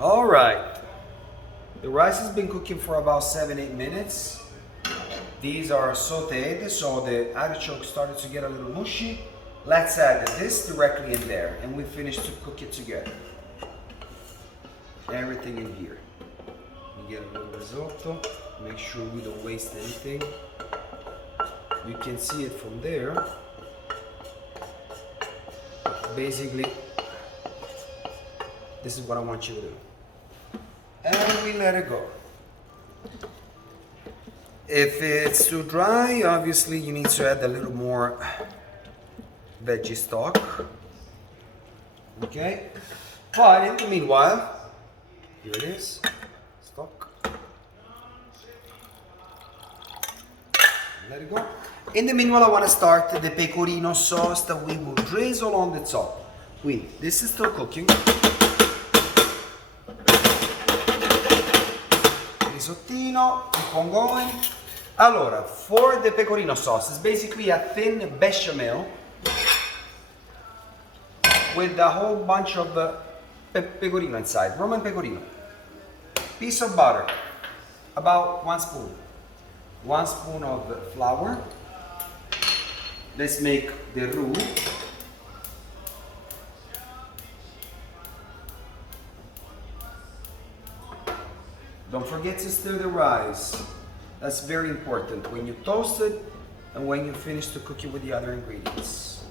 All right. The rice has been cooking for about 7-8 minutes. These are sauteed, so the artichoke started to get a little mushy. Let's add this directly in there, and we finish to cook it together. Everything in here. We get a little risotto. Make sure we don't waste anything. You can see it from there. Basically, this is what I want you to do. And we let it go. If it's too dry, obviously you need to add a little more veggie stock. Okay? But in the meanwhile, here it is, stock. Let it go. In the meanwhile, I want to start the pecorino sauce that we will drizzle on the top. Quindi, this is still cooking. Risottino, keep on going. Allora, for the pecorino sauce, it's basically a thin bechamel with a whole bunch of pecorino inside, Roman pecorino. Piece of butter, about 1 spoon. 1 spoon of flour. Let's make the roux. Don't forget to stir the rice. That's very important when you toast it and when you finish to cook it with the other ingredients.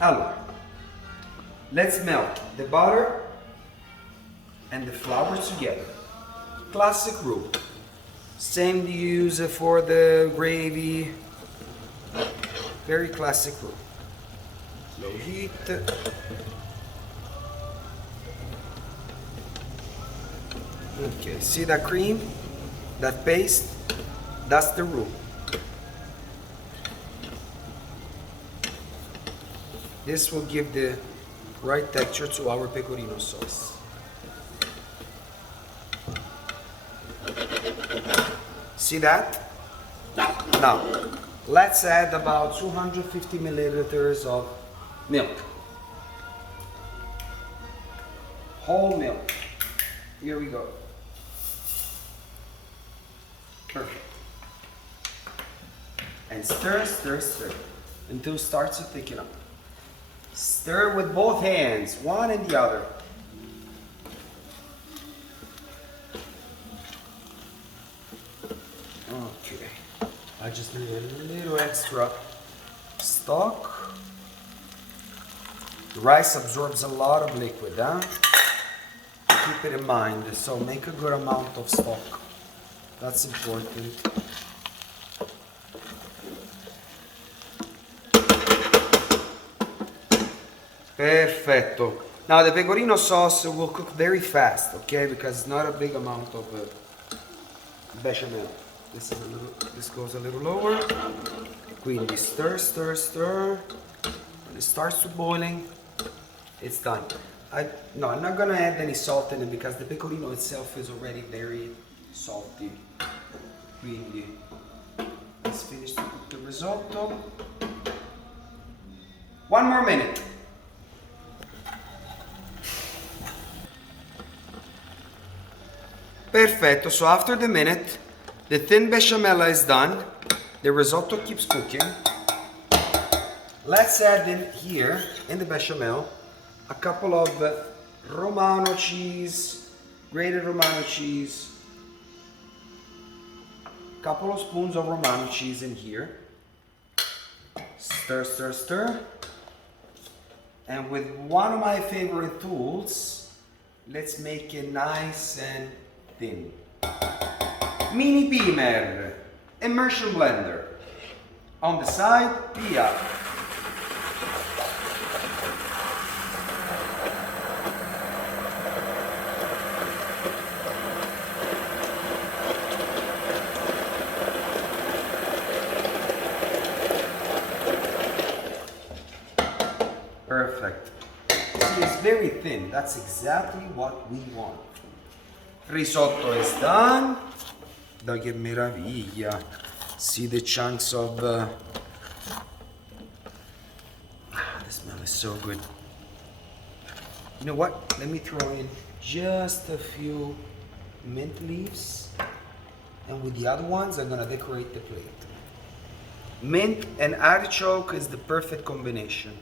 Allora, let's melt the butter and the flour together. Classic roux. Same to use for the gravy. Very classic roux. Low heat. Okay, see that cream? That paste? That's the roux. This will give the right texture to our pecorino sauce. See that? Now, let's add about 250 milliliters of milk. Whole milk. Here we go. Perfect. And stir, stir, stir until it starts to thicken up. Stir with both hands, one and the other. Okay. I just need a little extra stock. The rice absorbs a lot of liquid, huh? Keep it in mind, so make a good amount of stock. That's important. Perfetto. Now the pecorino sauce will cook very fast, okay? Because it's not a big amount of bechamel. This goes a little lower. Quindi stir, stir, stir. When it starts to boiling, it's done. No, I'm not gonna add any salt in it because the pecorino itself is already very salty. Quindi let's finish to cook the risotto. 1 more minute. Perfetto, so after the minute, the thin bechamel is done. The risotto keeps cooking. Let's add in here, in the bechamel, a couple of Romano cheese, grated Romano cheese. Couple of spoons of Romano cheese in here. Stir, stir, stir. And with one of my favorite tools, let's make it nice and thin. Mini Beamer, immersion blender. On the side, via. Perfect. See, it's very thin. That's exactly what we want. Risotto is done. Dai che meraviglia. See the chunks of It's so good. You know what? Let me throw in just a few mint leaves. And with the other ones, I'm gonna decorate the plate. Mint and artichoke is the perfect combination.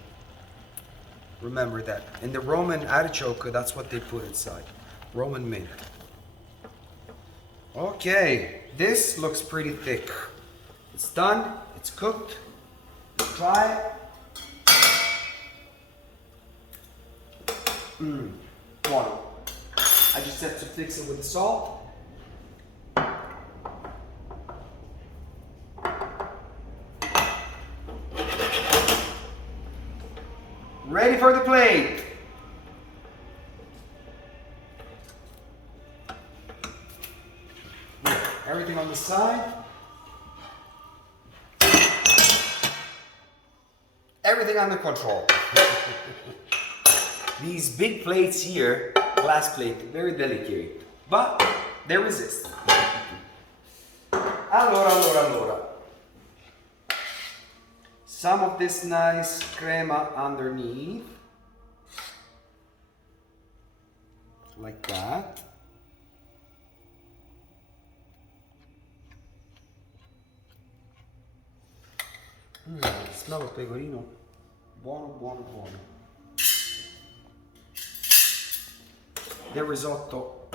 Remember that. In the Roman artichoke, that's what they put inside. Roman mint. Okay, this looks pretty thick. It's done, it's cooked. Let's try it. Buono. I just have to fix it with the salt. Ready for the plate. Everything on the side. Everything under control. These big plates here, glass plate, very delicate, but they resist. Allora. Some of this nice crema underneath, like that. Smell of pecorino, buono. The risotto.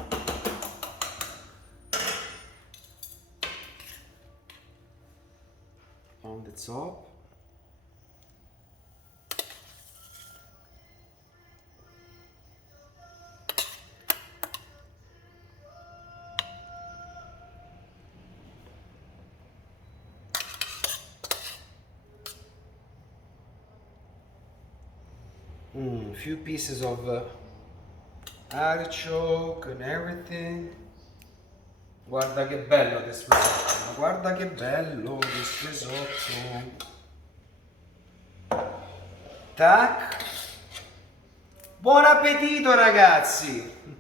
On the top. A few pieces of artichoke and everything. Guarda che bello this risotto. Guarda che bello this risotto. Tac. Buon appetito ragazzi.